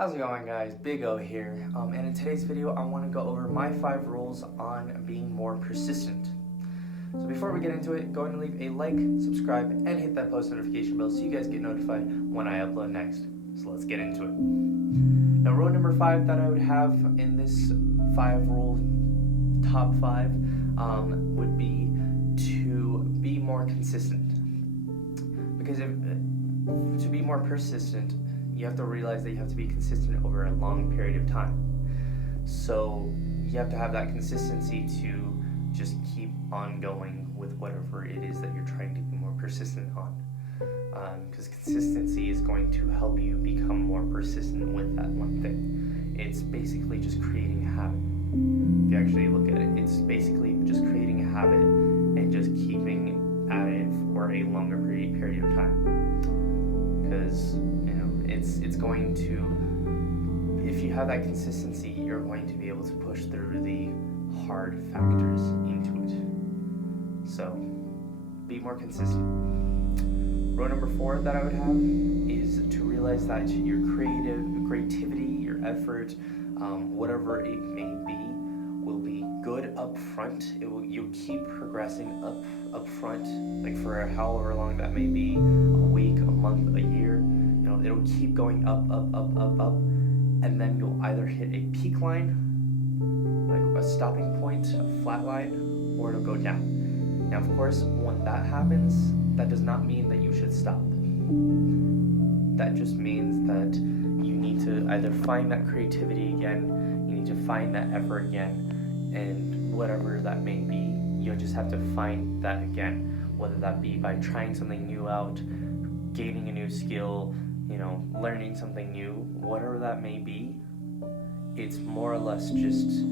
How's it going, guys? Big O here, and in today's video I want to go over my 5 rules on being more persistent. So before we get into it, go ahead and leave a like, subscribe, and hit that post notification bell so you guys get notified when I upload next. So let's get into it. Now, rule number 5 that I would have in this 5 rule top 5 would be to be more consistent. Because to be more persistent, you have to realize that you have to be consistent over a long period of time. So you have to have that consistency to just keep on going with whatever it is that you're trying to be more persistent on. Because consistency is going to help you become more persistent with that one thing. It's basically just creating a habit. If you actually look at it, it's basically just creating a habit and just keeping at it for a longer period of time. Because it's going to, if you have that consistency, you're going to be able to push through the hard factors into it. So be more consistent. Rule number 4 that I would have is to realize that your creativity, your effort, whatever it may be, will be good up front. You'll keep progressing up front, like for however long that may be, a week, a month, a year. It'll keep going up, and then you'll either hit a peak line, like a stopping point, a flat line, or it'll go down. Now, of course, when that happens, that does not mean that you should stop. That just means that you need to either find that creativity again, you need to find that effort again, and whatever that may be, you'll just have to find that again, whether that be by trying something new out, gaining a new skill, learning something new, whatever that may be. It's more or less just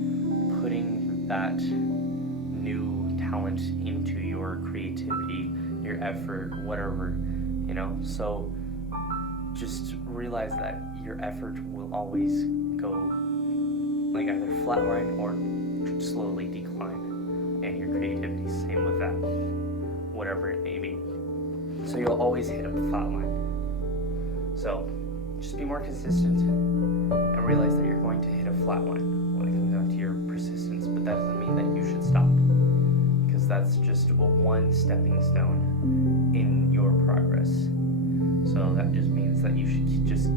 putting that new talent into your creativity, your effort, whatever, So just realize that your effort will always go like either flatline or slowly decline, and your creativity, same with that, whatever it may be. So you'll always hit a flat line. So just be more consistent and realize that you're going to hit a flat line when it comes down to your persistence, but that doesn't mean that you should stop, because that's just one stepping stone in your progress. So that just means that you should just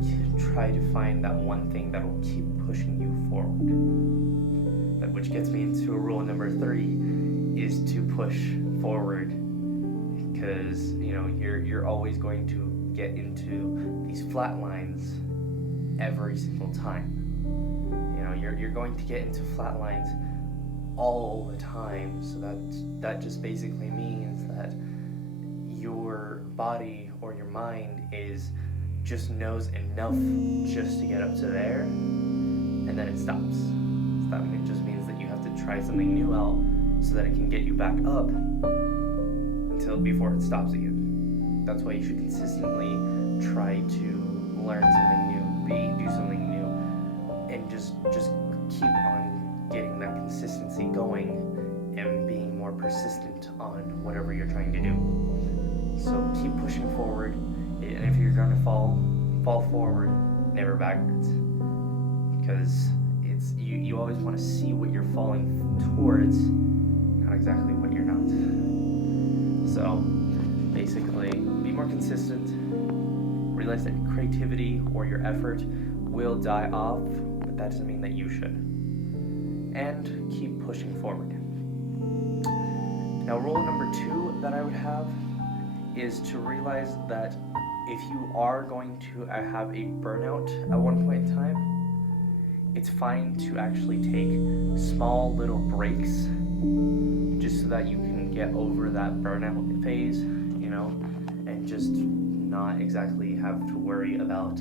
try to find that one thing that will keep pushing you forward. That which gets me into rule number 3 is to push forward, because you're always going to get into these flat lines every single time. You're going to get into flat lines all the time, so that just basically means that your body or your mind just knows enough just to get up to there, and then it stops. So that just means that you have to try something new out so that it can get you back up before it stops again. That's why you should consistently try to learn something new, do something new, and just keep on getting that consistency going and being more persistent on whatever you're trying to do. So keep pushing forward, and if you're going to fall forward, never backwards, because you always want to see what you're falling towards, not exactly what you're not. So basically, be more consistent, realize that your creativity or your effort will die off, but that doesn't mean that you should. And keep pushing forward. Now, rule number 2 that I would have is to realize that if you are going to have a burnout at one point in time, it's fine to actually take small little breaks just so that you can get over that burnout phase, and just not exactly have to worry about,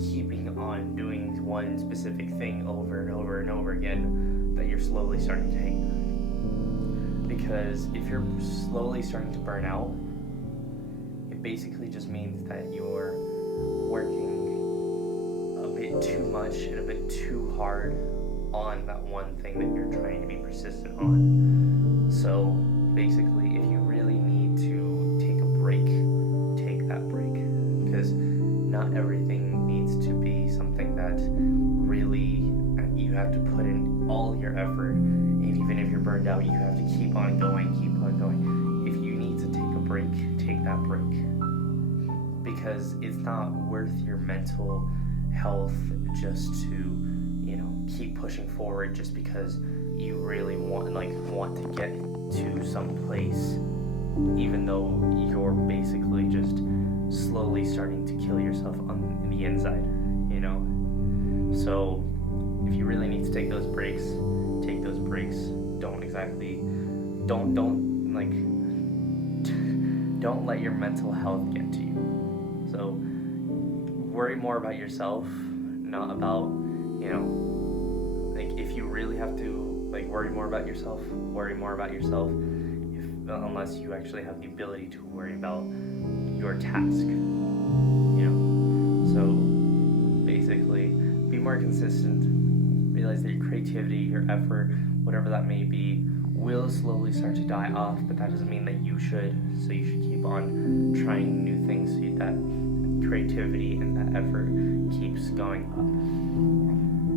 keeping on doing one specific thing over and over and over again that you're slowly starting to hate. Because if you're slowly starting to burn out, it basically just means that you're working a bit too much and a bit too hard on that one thing that you're trying to be persistent on. So basically, if you really need to take a break, take that break, because not everything needs to your effort. And even if you're burned out, you have to keep on going. If you need to take a break, take that break. Because it's not worth your mental health just to, keep pushing forward just because you really want to get to some place, even though you're basically just slowly starting to kill yourself in the inside, So if you really need to take those breaks, take those breaks. Don't let your mental health get to you. So worry more about yourself, not about, if you really have to worry more about yourself, unless you actually have the ability to worry about your task, So basically, be more consistent. Realize that your creativity, your effort, whatever that may be, will slowly start to die off, but that doesn't mean that you should. So you should keep on trying new things so that creativity and that effort keeps going up.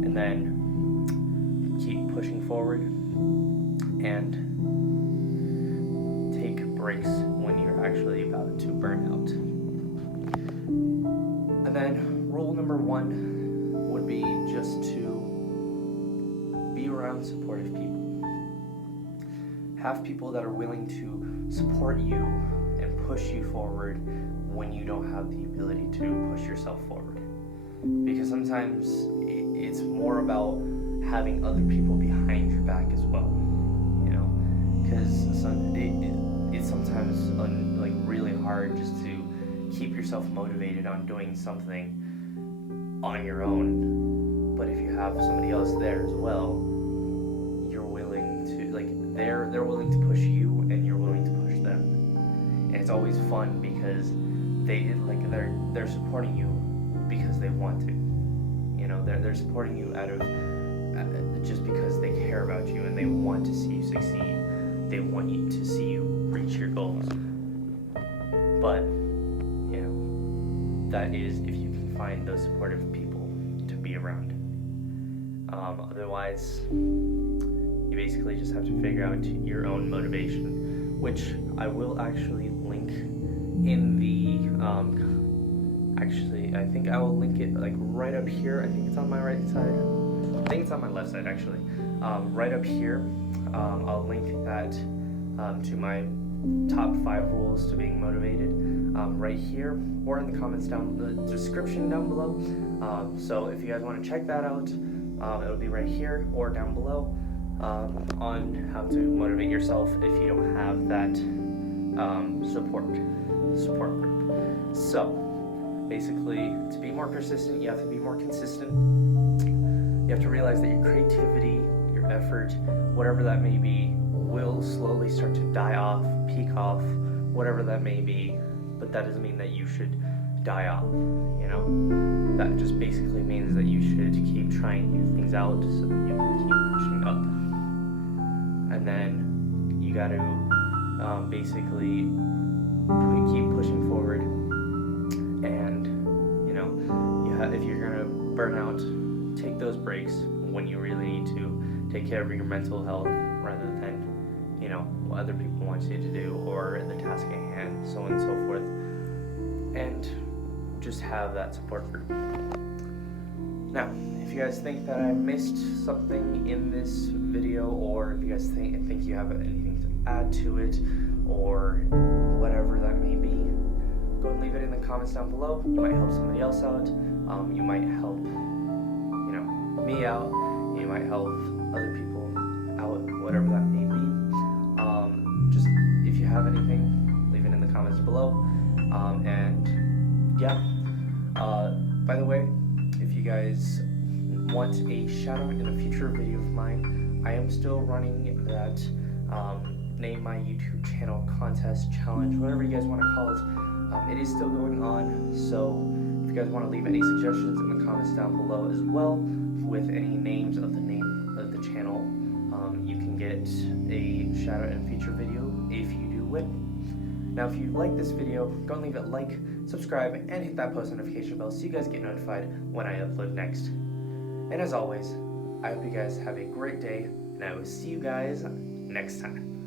And then keep pushing forward and take breaks when you're actually about to burn out. And then rule number 1 would be just to be around supportive people. Have people that are willing to support you and push you forward when you don't have the ability to push yourself forward. Because sometimes it's more about having other people behind your back as well, because it's sometimes really hard just to keep yourself motivated on doing something on your own. But if you have somebody else there as well, you're willing to they're willing to push you and you're willing to push them. And it's always fun because they're supporting you because they want to. They're supporting you out of just because they care about you and they want to see you succeed. They want you to see you reach your goals. But that is if you can find those supportive people to be around. Otherwise, you basically just have to figure out your own motivation, which I will actually link in the I think I will link it right up here. I think it's on my right side. I think it's on my left side actually. Right up here, I'll link that to my top 5 rules to being motivated right here, or in the comments down the description down below. So if you guys want to check that out, it'll be right here or down below on how to motivate yourself if you don't have that support group. So basically, to be more persistent, you have to be more consistent. You have to realize that your creativity, your effort, whatever that may be, will slowly start to die off, peak off, whatever that may be. But that doesn't mean that you should die off, That just basically means that you should keep trying new things out so that you can keep pushing up. And then you got to basically keep pushing forward. And, if you're going to burn out, take those breaks when you really need to. Take care of your mental health rather than, what other people want you to do or the task at hand, so on and so forth. And just have that support group. Now, if you guys think that I missed something in this video, or if you guys think you have anything to add to it, or whatever that may be, go and leave it in the comments down below. You might help somebody else out. You might help, me out. You might help other people out, whatever that may be. Just if you have anything, leave it in the comments below. By the way, if you guys want a shout out in a future video of mine, I am still running that Name My YouTube Channel contest challenge, whatever you guys want to call it. It is still going on, so if you guys want to leave any suggestions in the comments down below as well, with any names of the name of the channel, you can get a shout out in a future video if you do win. Now, if you like this video, go and leave it a like, subscribe, and hit that post notification bell so you guys get notified when I upload next. And as always, I hope you guys have a great day, and I will see you guys next time.